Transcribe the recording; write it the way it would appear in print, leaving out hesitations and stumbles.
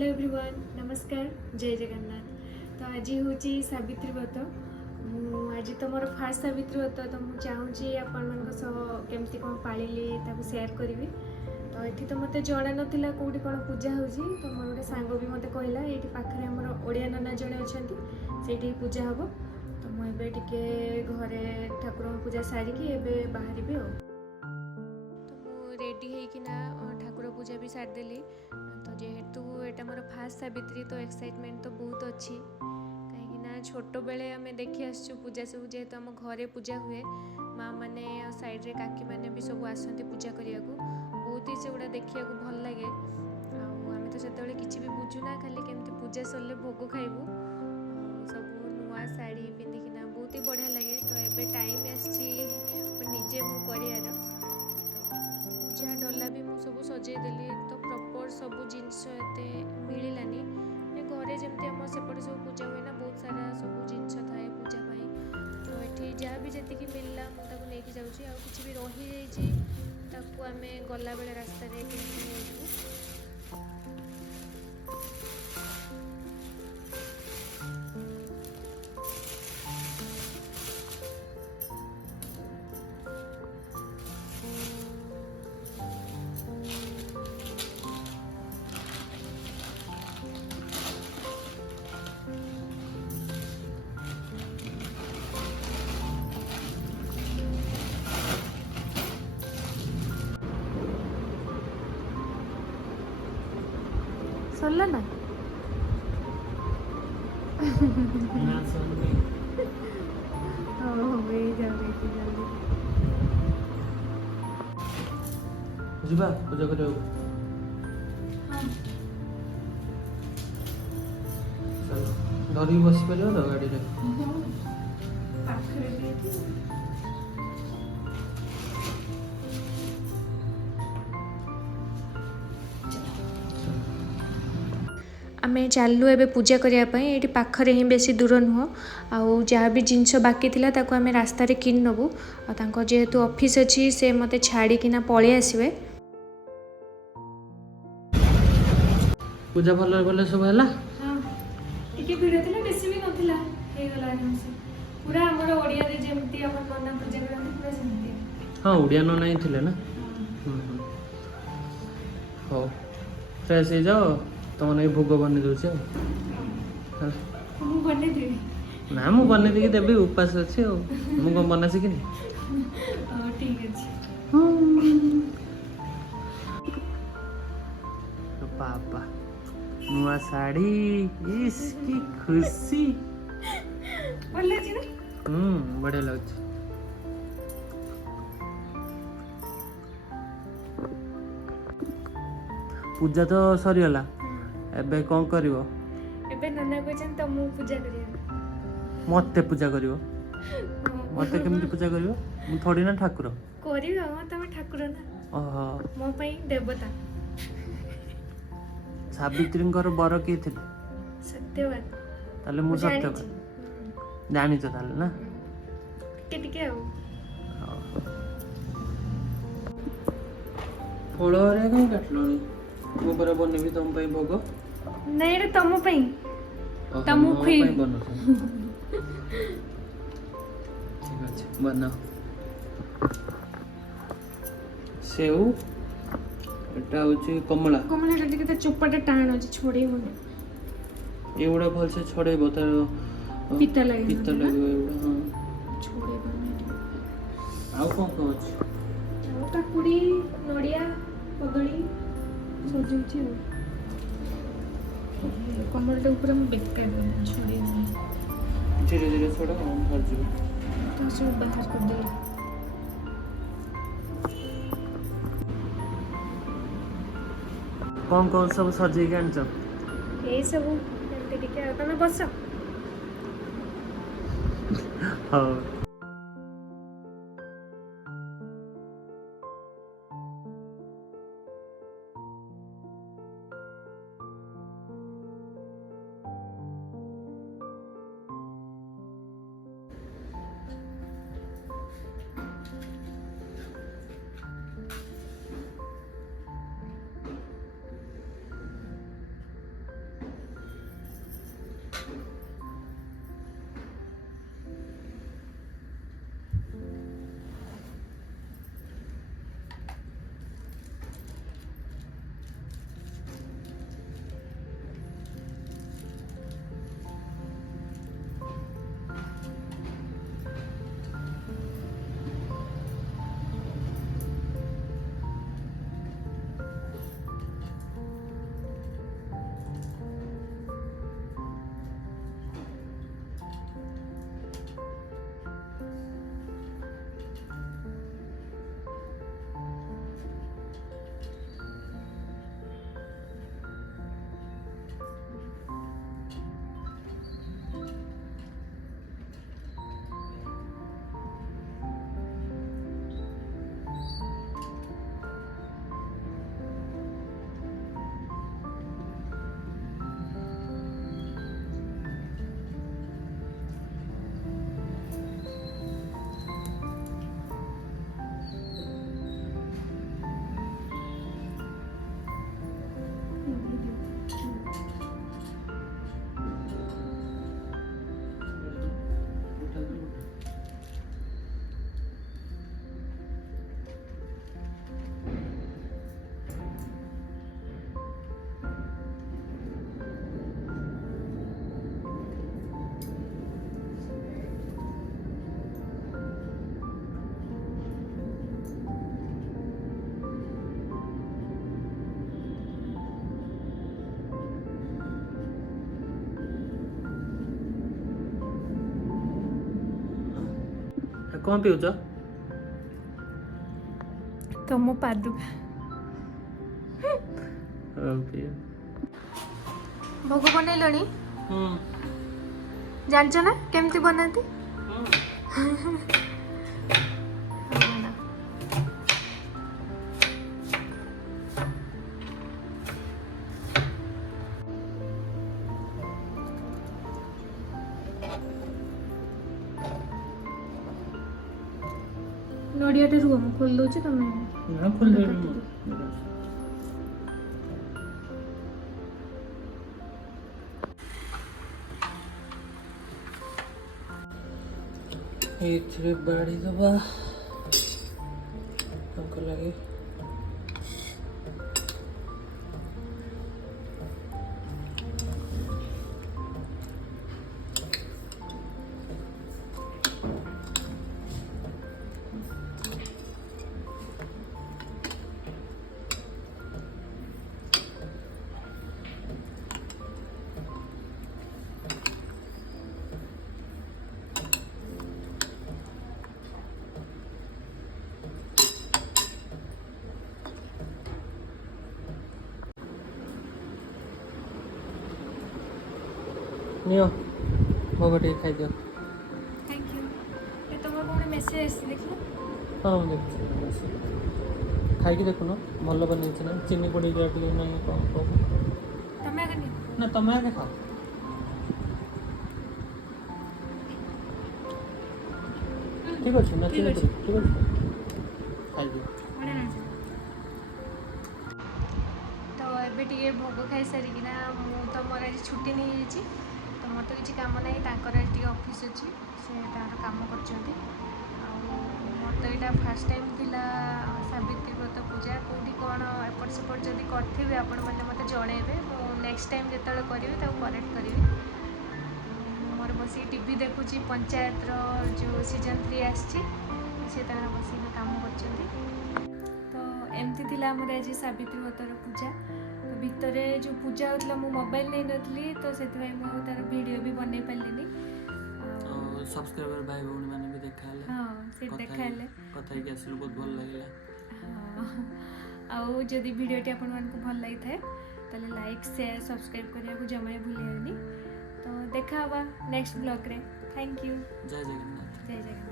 Hello everyone नमस्कार जय जगन्नाथ। तो आज हूँ सावित्री व्रत। आज तो मोर फास्ट सावित्री व्रत तो मुझे चाहूँगी आपण केमती कौन पाली सेयार करी। तो ये तो मत जना ना कौटी कौन पूजा हो तो मोर गोटे सांग भी मत कहला ये पाखे आम ओडिया नना जड़े अच्छा से पूजा हम। तो मुझे घरे ठाकुर पूजा सारिकी बाहर भी रेडी होकिना ठाकुर पूजा भी सारिदेली। तो जेहेतु एटा मोर फास्ट सावित्री तो एक्साइटमेंट तो बहुत अच्छी कहीं छोट बेले आम देखी आसचु पूजा सब जेहेतु आम घरे पूजा हुए माँ मैंने साइड रे काकी मैंने भी सब आसती पूजा करने को बहुत ही से गुड़ा देखा भल लगे। आम तो से किसी भी बुझुना खाली केमती पूजा सरले भोग खाइबू सब नुआ शाढ़ी पिंधिकिना बहुत ही बढ़िया लगे। तो ये टाइम आसजे मु कर पूजा डला भी मुझे सब सजेदेली तो प्रॉपर सब जिनस एते मिलानी घरे जमती आम सेपटे सब पूजा हुए ना बहुत सारा सब जिनस थाए पूजा पाई। तो ये जहाँ भी जी मिलला मुझे नहीं जाऊँगी आ कि भी रही जाइए आम गला बेले रास्ता सरला ना ଯିବା ପୂଜା କରିବାକୁ। ଧରିକି ବସିପାରିବ ତ ଗାଡ଼ିରେ? आमे चालू एबे पूजा करने ये पाखरे ही बेसी दूर नुह आउ जहाँ भी जिनस बाकी थिला ताको आमे रास्ता रे किन नबू आ जेहेतु ऑफिस अच्छी से मते छाड़ीकिना पळी आसीबे। पूजा भल भल सब हैला? हां टिके भिड़ थिला बेसी भी नथिला हे गला हमसे पूरा हमर ओडिया रे जेमती अपन नना पूजा करथि पूरा जेमती। हां ओडिया न नहीं थिले ना। हो फ्रेश हो जाओ तुम नहीं भोग बनी दूचे ना मु बन देगी देवी उपास अच्छे मु कौन बना सिखी ठीक अच्छे पापा नुआ साड़ी इसकी खुशी बढ़िया लगुच। पूजा तो सरीगला एबे कौन करिवो? एबे नना कहछन त मु पूजा करियो। मते पूजा करिवो? मते केमती पूजा करिवो? मु थोड़ी ना ठाकुर करियो तमे ठाकुर ना। ओहो मो पई देवता। सावित्रींकर बर के थिले? सत्यवान। ताले मु सत्यवान जानि छ ताले ना टिके हो फल रे कहीं काटलोनी मो पर बनेबी तुम पई भोग नहीं रे तम पई तम खुई बनो ठीक अछि बनाओ। सेउ एटा होची कमला कमला टिके त चोपाटा टाण अछि छोड़े होने एवढा भल से छड़ेबो तार पिता लगे एवढा हां छोड़े बने आउ कोन कोन अछि काकुड़ी नड़िया कदली सजौछि कमलटा ऊपर हम बेकार छोड़े धीरे धीरे छोड़ा हम भर जीव तो सब बाहर कर दे। कौन सब सजे के आनछ ए सब टिके तमे बस हां कौन पिउछ तुम पादुका भोग बनैलणी जानछ ना केमती बनाती नड़ियाटे रुह मु खोल दूची तुम ना खुल दे ଏଥିରେ ବାଡ଼ି ଦେବା ତାଙ୍କ ଲାଗି नियो भोग टे खाई दियो थैंक यू ए तुमर कोन मेसेज देखलो हाँ मैं देखी खाई देखुन भल बन ना चीनी पड़ी गया टे ना कौन कौन तमे आगे नहीं ना तुम आगे खाओ ठीक अच्छे ना चीनी पड़ी ठीक अच्छे खाई दियो तो एबे टिके भोग खाई सारिकिना मु तो मोर आज छुट्टी नहीं जाइछि तो मोर तो किसी काम नहीं तांकर आज टिके ऑफिस अछि से तार काम करछन्ती मोर तो यहाँ फास्ट टाइम थिला सावित्री व्रत पूजा कौटी कौन एपट सेपट जदि करेंगे आपण मैंने मत जनइबे मु नेक्स्ट टाइम जो करी करेक्ट करी मोर बस टीवी देखुची पंचायत जो सीजन 3 आसी से बस काम कर तो एमती थिला हमर आज सावित्री व्रतर पूजा तो भितर जो पूजा होता मु मोबाइल नहीं नथली तो से तार वीडियो भी बनै पारलिनी सब्सक्राइबर भाई भौणी माने भी देखाले हाँ से देखाले कथा के आसलु बहुत भल लागला आउ जदि वीडियोटी आपण मानकु भल लागि थाए ताले लाइक शेयर सब्सक्राइब करिया को जमा भूलियानी तो देखा हवा नेक्स्ट ब्लॉग रे थैंक यू जय जगन्नाथ जय जगन्नाथ।